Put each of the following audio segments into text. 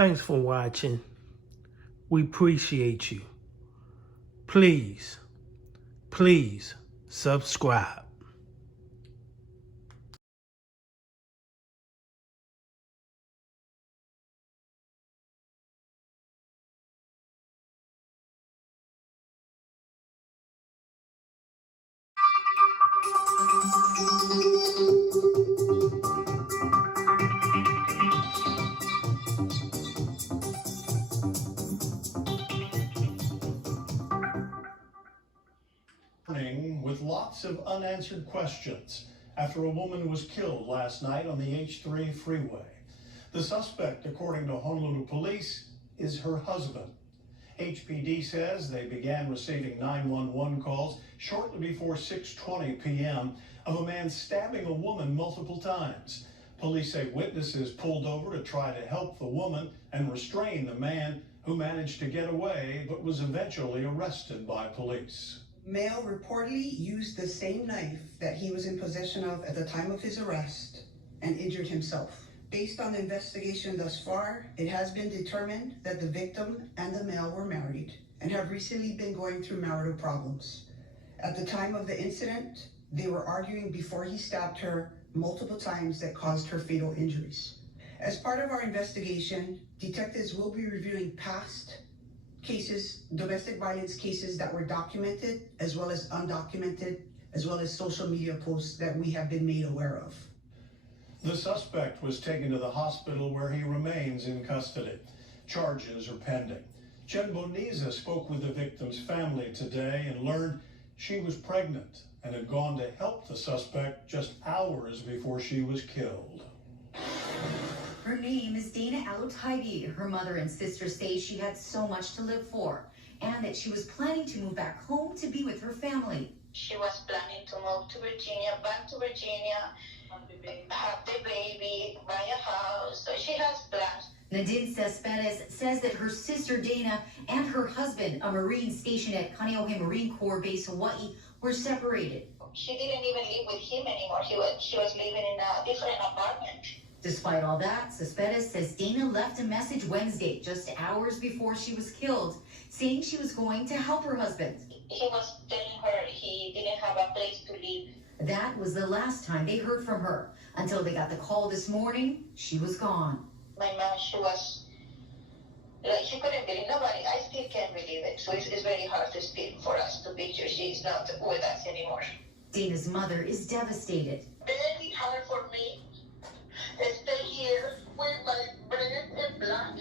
Thanks for watching. We appreciate you. Please subscribe. With lots of unanswered questions after a woman was killed last night on the H3 freeway. The suspect, according to Honolulu police, is her husband. HPD says they began receiving 911 calls shortly before 6:20 p.m. of a man stabbing a woman multiple times. Police say witnesses pulled over to try to help the woman and restrain the man, who managed to get away but was eventually arrested by police. Male reportedly used the same knife that he was in possession of at the time of his arrest and injured himself. Based on the investigation thus far, it has been determined that the victim and the male were married and have recently been going through marital problems. At the time of the incident, they were arguing before he stabbed her multiple times that caused her fatal injuries. As part of our investigation, detectives will be reviewing past cases, domestic violence cases that were documented, as well as undocumented, as well as social media posts that we have been made aware of. The suspect was taken to the hospital where he remains in custody. Charges are pending. Jen Boniza spoke with the victim's family today and learned she was pregnant and had gone to help the suspect just hours before she was killed. Her name is Dana Alotaibi. Her mother and sister say she had so much to live for and that she was planning to move back home to be with her family. She was planning to move to Virginia, back to Virginia, have the baby, buy a house. So she has plans. Nadine SENSELESS says that her sister Dana and her husband, a Marine stationed at Kaneohe Marine Corps Base, Hawaii, were separated. She didn't even live with him anymore. She was living in a different apartment. Despite all that, SENSELESS says Dana left a message Wednesday, just hours before she was killed, saying she was going to help her husband. He was telling her he didn't have a place to live. That was the last time they heard from her. Until they got the call this morning, she was gone. My mom, she was, like, she couldn't believe, nobody, I still can't believe it. So it's very hard to speak for us to picture she's not with us anymore. Dana's mother is devastated. Very hard for me. Stay here with my bread and blood.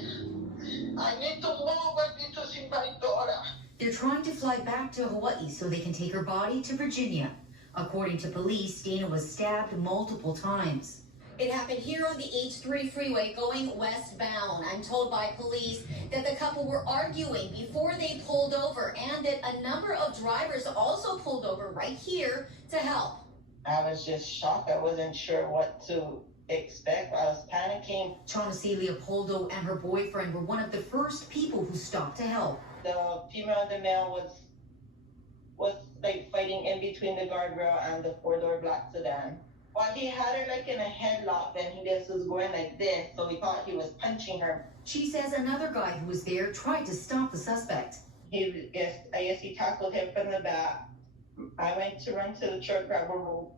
I need to move. I need to see my daughter. They're trying to fly back to Hawaii so they can take her body to Virginia. According to police, Dana was stabbed multiple times. It happened here on the H3 freeway going westbound. I'm told by police that the couple were arguing before they pulled over and that a number of drivers also pulled over right here to help. I was just shocked. I wasn't sure what to expect. I was panicking. Chauncey Leopoldo and her boyfriend were one of the first people who stopped to help. The female and the male was like fighting in between the guardrail and the four-door black sedan. While he had her like in a headlock, and he just was going like this, so we thought he was punching her. She says another guy who was there tried to stop the suspect. I guess he tackled him from the back. I went to run to the truck, grab a rope,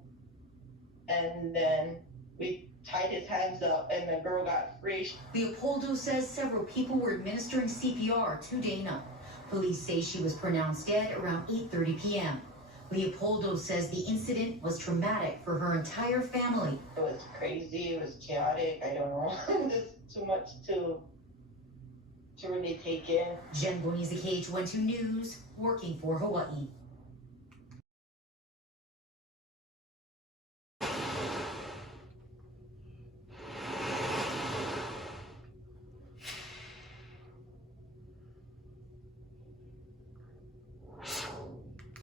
and then we tied his hands up, and the girl got free. Leopoldo says several people were administering CPR to Dana. Police say she was pronounced dead around 8:30 p.m. Leopoldo says the incident was traumatic for her entire family. It was crazy, it was chaotic, I don't know. There's too much to really take in. Jen Boniza, KH12 News, working for Hawaii.